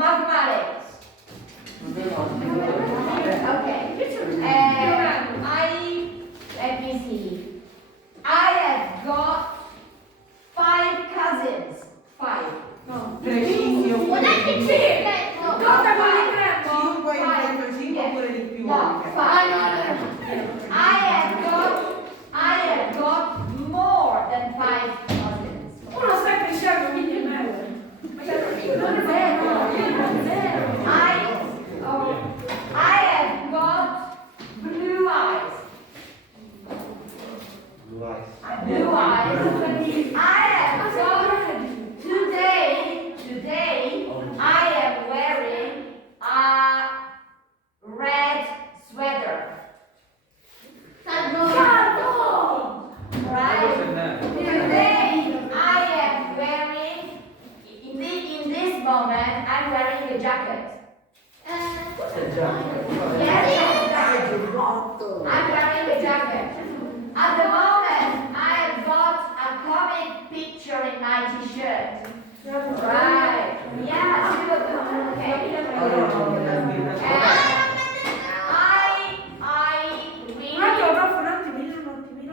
Mathematics. Okay. Let me see. I have got 5 cousins. 5. No. Preciso. What did you say? No. 5 oppure di più. No, 5. I have got more than 5 cousins. Uno sta crescendo, quindi è meglio. Non è vero. I have got blue eyes. Blue eyes. I have got today I am wearing a red sweater. Right? Today I am wearing in this moment I'm wearing a jacket. Yes, I'm wearing